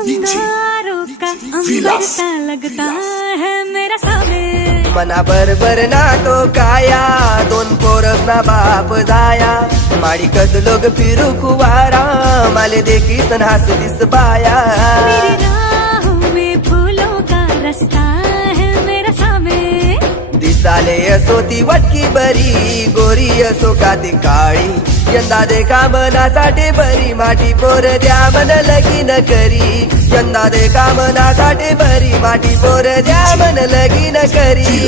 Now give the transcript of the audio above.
अंगारों का अंबर सा लगता है मेरा सामे मना बरोबर ना तो काया दोन पोरस ना बाप दाया माड़ी कद लोग फिर कुवारा माले देखी सनास दिस बाया मेरी राह में फूलों का रास्ता है साले असो ती वटकी बरी गोरी असो का ती काळी यंदा देखा साठे बरी माटी पोर द्या मन लगीन करी यंदा कामना साठे बरी माटी पोर द्या मन लगीन करी